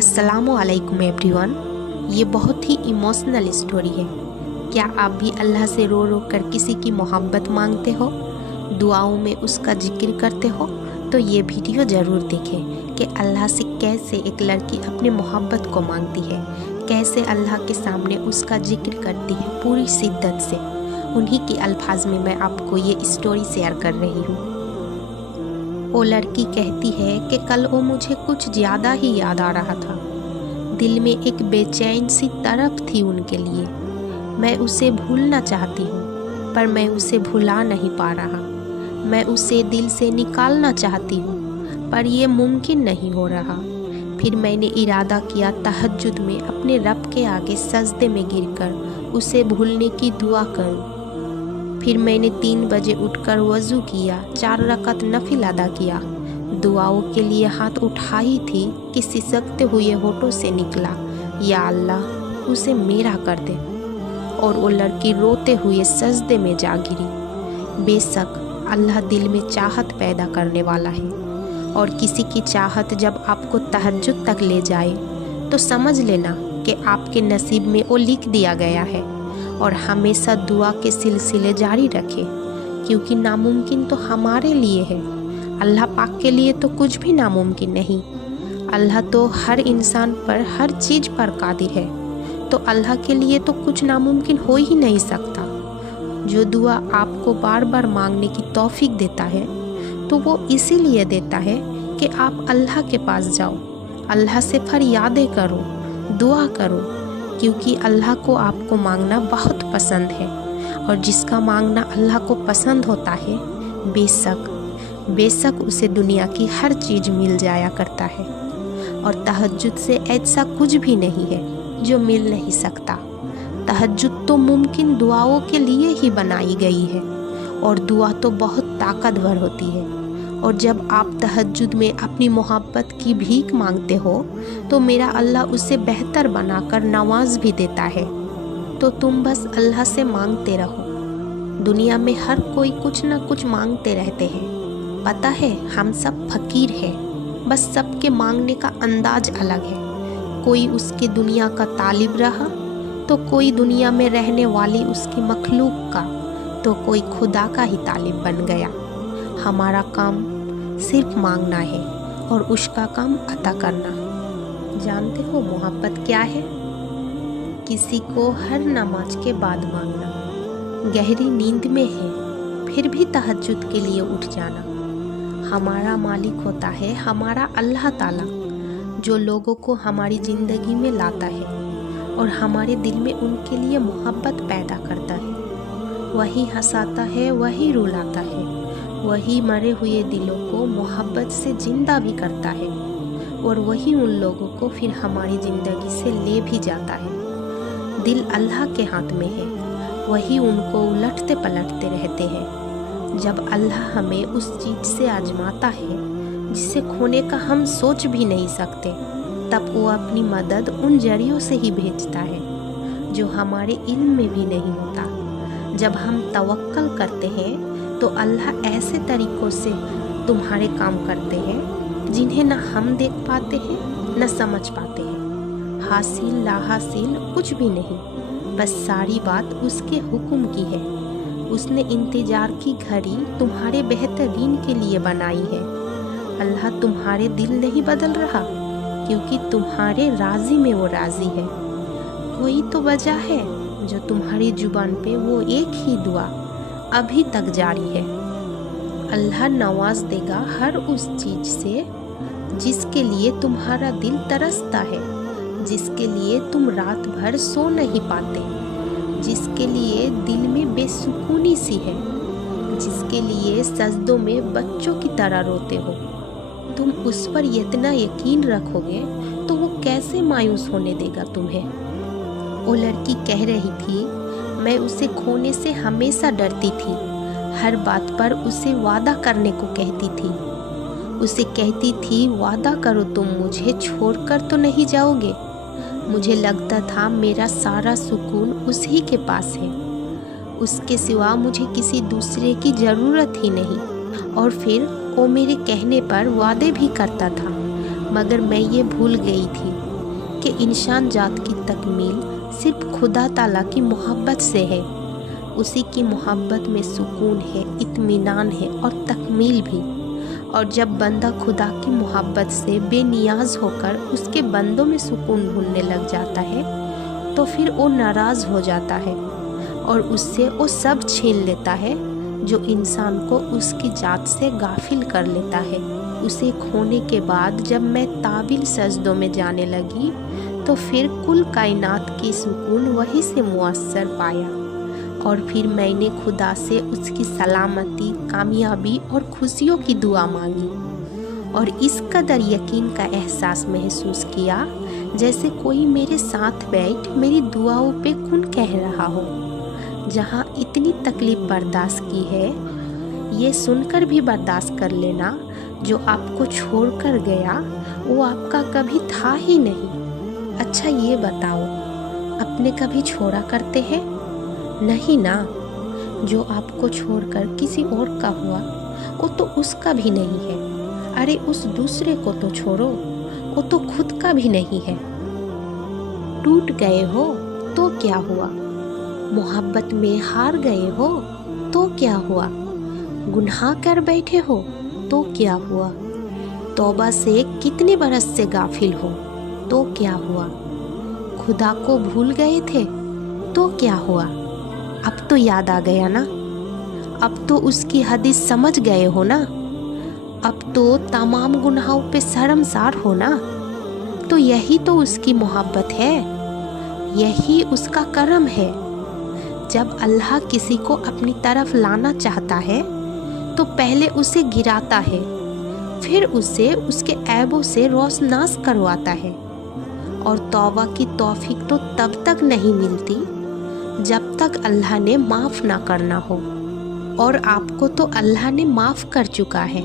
अस्सलामुअलैकुम एवरीवन। ये बहुत ही इमोशनल स्टोरी है। क्या आप भी अल्लाह से रो रो कर किसी की मोहब्बत मांगते हो, दुआओं में उसका जिक्र करते हो? तो ये वीडियो ज़रूर देखें कि अल्लाह से कैसे एक लड़की अपनी मोहब्बत को मांगती है, कैसे अल्लाह के सामने उसका जिक्र करती है पूरी शिद्दत से। उन्हीं के अल्फाज में मैं आपको ये स्टोरी शेयर कर रही हूँ। वो लड़की कहती है कि कल वो मुझे कुछ ज़्यादा ही याद आ रहा था। दिल में एक बेचैन सी तड़प थी उनके लिए। मैं उसे भूलना चाहती हूँ पर मैं उसे भुला नहीं पा रहा। मैं उसे दिल से निकालना चाहती हूँ पर ये मुमकिन नहीं हो रहा। फिर मैंने इरादा किया तहज्जुद में अपने रब के आगे सजदे में गिरकर उसे भूलने की दुआ करूँ। फिर मैंने 3 बजे उठकर वज़ू किया, 4 रकात नफिल अदा किया। दुआओं के लिए हाथ उठाई थी कि सिसकते हुए होठों से निकला, या अल्लाह उसे मेरा कर दे। और वो लड़की रोते हुए सजदे में जा गिरी। बेशक अल्लाह दिल में चाहत पैदा करने वाला है, और किसी की चाहत जब आपको तहज्जुद तक ले जाए तो समझ लेना कि आपके नसीब में वो लिख दिया गया है। और हमेशा दुआ के सिलसिले जारी रखें, क्योंकि नामुमकिन तो हमारे लिए है, अल्लाह पाक के लिए तो कुछ भी नामुमकिन नहीं। अल्लाह तो हर इंसान पर हर चीज़ पर कादिर है, तो अल्लाह के लिए तो कुछ नामुमकिन हो ही नहीं सकता। जो दुआ आपको बार बार मांगने की तौफीक देता है तो वो इसीलिए देता है कि आप अल्लाह के पास जाओ, अल्लाह से फरियादें करो, दुआ करो, क्योंकि अल्लाह को आपको मांगना बहुत पसंद है। और जिसका मांगना अल्लाह को पसंद होता है, बेशक उसे दुनिया की हर चीज़ मिल जाया करता है। और तहज्जुद से ऐसा कुछ भी नहीं है जो मिल नहीं सकता। तहज्जुद तो मुमकिन दुआओं के लिए ही बनाई गई है, और दुआ तो बहुत ताकतवर होती है। और जब आप तहज्जुद में अपनी मोहब्बत की भीख मांगते हो तो मेरा अल्लाह उसे बेहतर बनाकर नवाज भी देता है। तो तुम बस अल्लाह से मांगते रहो। दुनिया में हर कोई कुछ न कुछ मांगते रहते हैं। पता है हम सब फकीर हैं, बस सबके मांगने का अंदाज अलग है। कोई उसके दुनिया का तालिब रहा तो कोई दुनिया में रहने वाली उसकी मखलूक का, तो कोई खुदा का ही तालिब बन गया। हमारा काम सिर्फ मांगना है और उसका काम अता करना। जानते हो मोहब्बत क्या है? किसी को हर नमाज के बाद मांगना, गहरी नींद में है फिर भी तहज्जुद के लिए उठ जाना। हमारा मालिक होता है हमारा अल्लाह ताला, जो लोगों को हमारी ज़िंदगी में लाता है और हमारे दिल में उनके लिए मोहब्बत पैदा करता है। वही हंसाता है, वही रुलाता है, वही मरे हुए दिलों को मोहब्बत से ज़िंदा भी करता है, और वही उन लोगों को फिर हमारी ज़िंदगी से ले भी जाता है। दिल अल्लाह के हाथ में है, वही उनको उलटते पलटते रहते हैं। जब अल्लाह हमें उस चीज़ से आजमाता है जिसे खोने का हम सोच भी नहीं सकते, तब वो अपनी मदद उन जरियों से ही भेजता है जो हमारे इल्म में भी नहीं होता। जब हम तवक्कल करते हैं तो अल्लाह ऐसे तरीक़ों से तुम्हारे काम करते हैं जिन्हें न हम देख पाते हैं न समझ पाते हैं। हासिल लाहासिल कुछ भी नहीं, बस सारी बात उसके हुक्म की है। उसने इंतज़ार की घड़ी तुम्हारे बेहतरीन के लिए बनाई है। अल्लाह तुम्हारे दिल नहीं बदल रहा, क्योंकि तुम्हारे राज़ी में वो राज़ी है। वही तो वजह है जो तुम्हारी जुबान पे वो एक ही दुआ अभी तक जारी है। अल्लाह नवाज देगा हर उस चीज़ से जिसके लिए तुम्हारा दिल तरसता है, जिसके लिए तुम रात भर सो नहीं पाते, जिसके लिए दिल में बेसुकूनी सी है, जिसके लिए सजदों में बच्चों की तरह रोते हो। तुम उस पर इतना यकीन रखोगे तो वो कैसे मायूस होने देगा तुम्हें। वो लड़की कह रही थी, मैं उसे खोने से हमेशा डरती थी, हर बात पर उसे वादा करने को कहती थी। उसे कहती थी, वादा करो तुम मुझे छोड़कर तो नहीं जाओगे। मुझे लगता था मेरा सारा सुकून उसी के पास है, उसके सिवा मुझे किसी दूसरे की ज़रूरत ही नहीं। और फिर वो मेरे कहने पर वादे भी करता था, मगर मैं ये भूल गई थी कि इंसान जात की तकमील सिर्फ खुदा ताला की मोहब्बत से है। उसी की मोहब्बत में सुकून है, इत्मीनान है और तकमील भी। और जब बंदा खुदा की मोहब्बत से बेनियाज होकर उसके बंदों में सुकून ढूंढने लग जाता है तो फिर वो नाराज़ हो जाता है और उससे वो सब छीन लेता है जो इंसान को उसकी जात से गाफिल कर लेता है। उसे खोने के बाद जब मैं ताबिल सजदों में जाने लगी तो फिर कुल कायनात की सुकून वहीं से मुयस्सर पाया। और फिर मैंने खुदा से उसकी सलामती, कामयाबी और खुशियों की दुआ मांगी और इस कदर यकीन का एहसास महसूस किया जैसे कोई मेरे साथ बैठ मेरी दुआओं पे कुन कह रहा हो। जहाँ इतनी तकलीफ बर्दाश्त की है ये सुनकर भी बर्दाश्त कर लेना, जो आपको छोड़कर गया वो आपका कभी था ही नहीं। अच्छा ये बताओ, अपने कभी छोड़ा करते हैं? नहीं ना। जो आपको छोड़कर किसी और का हुआ वो तो उसका भी नहीं है। अरे उस दूसरे को तो छोड़ो, वो तो खुद का भी नहीं है। टूट गए हो तो क्या हुआ? मोहब्बत में हार गए हो तो क्या हुआ? गुनाह कर बैठे हो तो क्या हुआ? तौबा से कितने बरस से गाफिल हो तो क्या हुआ? खुदा को भूल गए थे तो क्या हुआ? अब तो याद आ गया ना? अब तो उसकी हदीस समझ गए हो ना? अब तो तमाम गुनाहों पे शर्मसार हो ना? तो यही तो उसकी मोहब्बत है, यही उसका करम है। जब अल्लाह किसी को अपनी तरफ लाना चाहता है तो पहले उसे गिराता है, फिर उसे उसके ऐबों से रोशनास करवाता है। और तौबा की तौफीक तो तब तक नहीं मिलती जब तक अल्लाह ने माफ़ ना करना हो। और आपको तो अल्लाह ने माफ़ कर चुका है,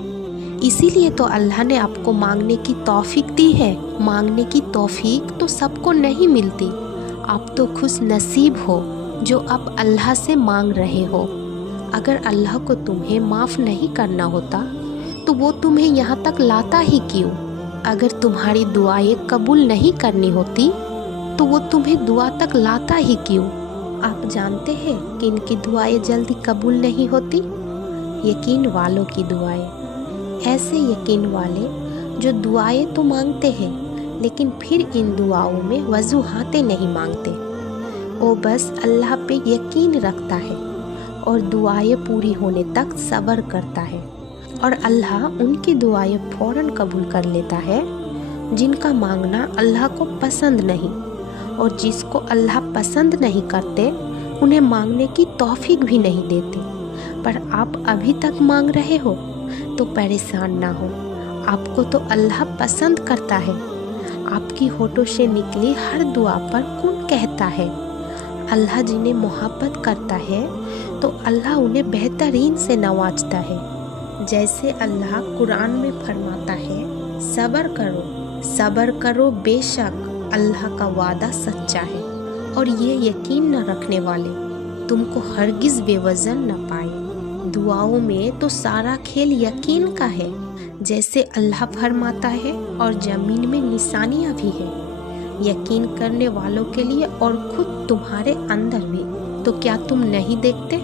इसीलिए तो अल्लाह ने आपको मांगने की तौफीक दी है। मांगने की तौफीक तो सबको नहीं मिलती। आप तो खुश नसीब हो जो अब अल्लाह से मांग रहे हो। अगर अल्लाह को तुम्हें माफ़ नहीं करना होता तो वो तुम्हें यहाँ तक लाता ही क्यों? अगर तुम्हारी दुआएं कबूल नहीं करनी होती तो वो तुम्हें दुआ तक लाता ही क्यों? आप जानते हैं कि इनकी दुआएं जल्दी कबूल नहीं होती? यकीन वालों की दुआएं। ऐसे यकीन वाले जो दुआएं तो मांगते हैं लेकिन फिर इन दुआओं में वजूहातें नहीं मांगते। वो बस अल्लाह पे यकीन रखता है और दुआएं पूरी होने तक सब्र करता है। और अल्लाह उनकी दुआएं फ़ौरन कबूल कर लेता है जिनका मांगना अल्लाह को पसंद नहीं। और जिसको अल्लाह पसंद नहीं करते उन्हें मांगने की तौफीक भी नहीं देते। पर आप अभी तक मांग रहे हो तो परेशान ना हो, आपको तो अल्लाह पसंद करता है। आपकी होठों से निकली हर दुआ पर कौन कहता है? अल्लाह जिन्हें मोहब्बत करता है तो अल्लाह उन्हें बेहतरीन से नवाजता है। जैसे अल्लाह कुरान में फरमाता है, सब्र करो बेशक अल्लाह का वादा सच्चा है। और ये यकीन न रखने वाले तुमको हरगिज़ बेवजन न पाए। दुआओं में तो सारा खेल यकीन का है, जैसे अल्लाह फरमाता है, और ज़मीन में निशानियाँ भी है यकीन करने वालों के लिए और खुद तुम्हारे अंदर भी। तो क्या तुम नहीं देखते?